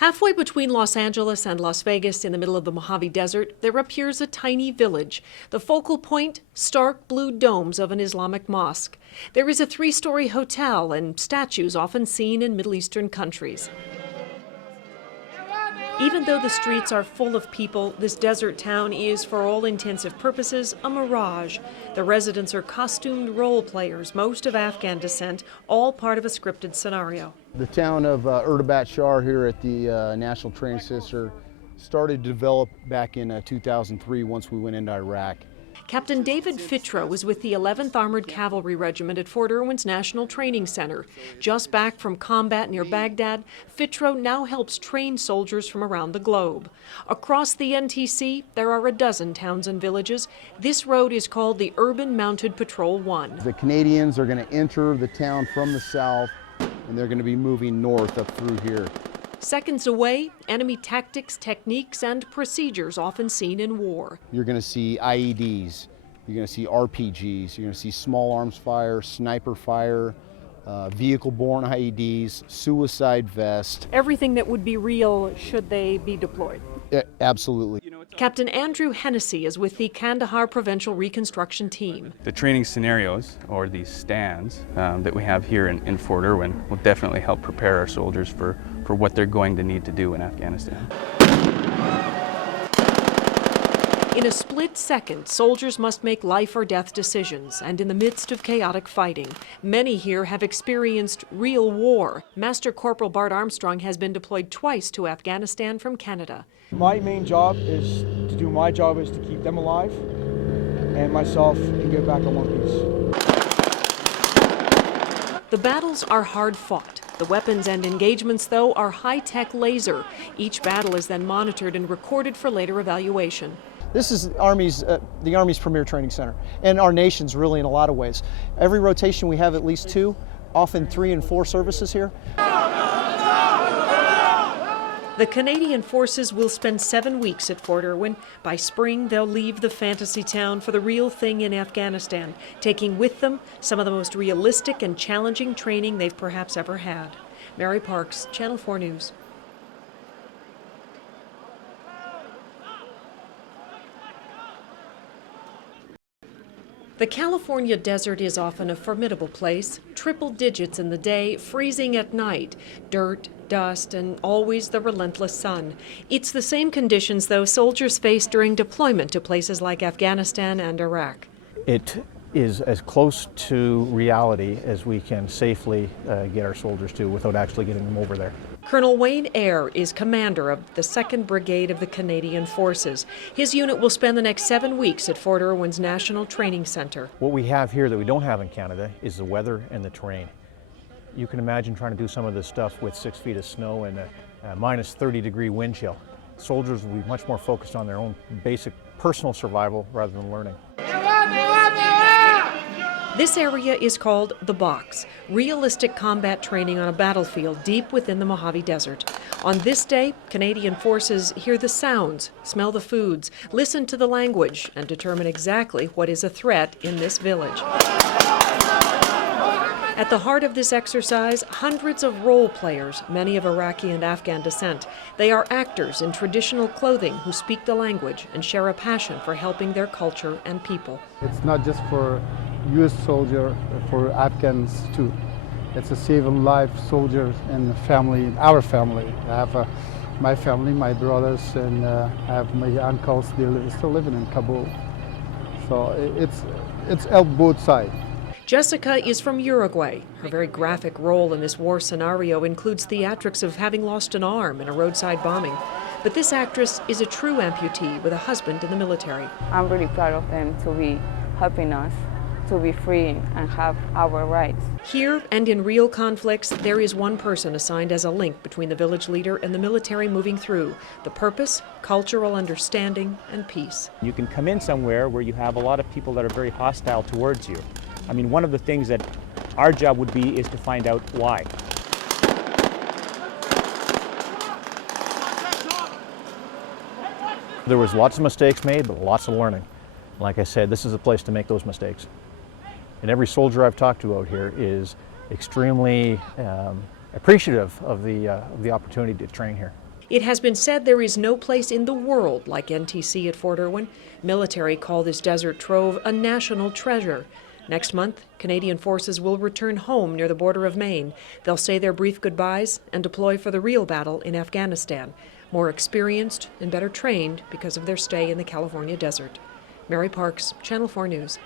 Halfway between Los Angeles and Las Vegas in the middle of the Mojave Desert, there appears a tiny village. The focal point, stark blue domes of an Islamic mosque. There is a 3-story hotel and statues often seen in Middle Eastern countries. Even though the streets are full of people, this desert town is, for all intensive purposes, a mirage. The residents are costumed role players, most of Afghan descent, all part of a scripted scenario. The town of Erdabat Shar here at the National Training Center started to develop back in 2003 once we went into Iraq. Captain David Fitro was with the 11th Armored Cavalry Regiment at Fort Irwin's National Training Center. Just back from combat near Baghdad, Fitro now helps train soldiers from around the globe. Across the NTC, there are a dozen towns and villages. This road is called the Urban Mounted Patrol 1. The Canadians are going to enter the town from the south, and they're going to be moving north up through here. Seconds away, enemy tactics, techniques, and procedures often seen in war. You're going to see IEDs, you're going to see RPGs, you're going to see small arms fire, sniper fire, vehicle-borne IEDs, suicide vest. Everything that would be real should they be deployed. Yeah, absolutely. Captain Andrew Hennessy is with the Kandahar Provincial Reconstruction Team. The training scenarios, or these stands that we have here in Fort Irwin, will definitely help prepare our soldiers for what they're going to need to do in Afghanistan. In a split second, soldiers must make life or death decisions, and in the midst of chaotic fighting. Many here have experienced real war. Master Corporal Bart Armstrong has been deployed twice to Afghanistan from Canada. My main job is to keep them alive and myself and get back in one piece. The battles are hard fought. The weapons and engagements, though, are high-tech laser. Each battle is then monitored and recorded for later evaluation. This is the Army's premier training center, and our nation's really in a lot of ways. Every rotation we have at least 2, often 3 and 4 services here. The Canadian Forces will spend 7 weeks at Fort Irwin. By spring, they'll leave the fantasy town for the real thing in Afghanistan, taking with them some of the most realistic and challenging training they've perhaps ever had. Mary Parks, Channel 4 News. The California desert is often a formidable place. Triple digits in the day, freezing at night, dirt, dust, and always the relentless sun. It's the same conditions, though, soldiers face during deployment to places like Afghanistan and Iraq. It is as close to reality as we can safely get our soldiers to without actually getting them over there. Colonel Wayne Eyre is commander of the 2nd Brigade of the Canadian Forces. His unit will spend the next 7 weeks at Fort Irwin's National Training Center. What we have here that we don't have in Canada is the weather and the terrain. You can imagine trying to do some of this stuff with 6 feet of snow and a minus 30-degree wind chill. Soldiers will be much more focused on their own basic personal survival rather than learning. This area is called the Box, realistic combat training on a battlefield deep within the Mojave Desert. On this day, Canadian forces hear the sounds, smell the foods, listen to the language, and determine exactly what is a threat in this village. At the heart of this exercise, hundreds of role players, many of Iraqi and Afghan descent. They are actors in traditional clothing who speak the language and share a passion for helping their culture and people. It's not just for U.S. soldiers, for Afghans too. It's a saving life soldiers and family, our family. I have my family, my brothers, and I have my uncles, they're still living in Kabul. So it's helped both sides. Jessica is from Uruguay. Her very graphic role in this war scenario includes theatrics of having lost an arm in a roadside bombing. But this actress is a true amputee with a husband in the military. I'm really proud of them to be helping us to be free and have our rights. Here and in real conflicts, there is one person assigned as a link between the village leader and the military moving through. The purpose, cultural understanding, and peace. You can come in somewhere where you have a lot of people that are very hostile towards you. I mean, one of the things that our job would be is to find out why. There was lots of mistakes made, but lots of learning. Like I said, this is a place to make those mistakes. And every soldier I've talked to out here is extremely appreciative of the opportunity to train here. It has been said there is no place in the world like NTC at Fort Irwin. Military call this desert trove a national treasure. Next month, Canadian forces will return home near the border of Maine. They'll say their brief goodbyes and deploy for the real battle in Afghanistan, more experienced and better trained because of their stay in the California desert. Mary Parks, Channel 4 News.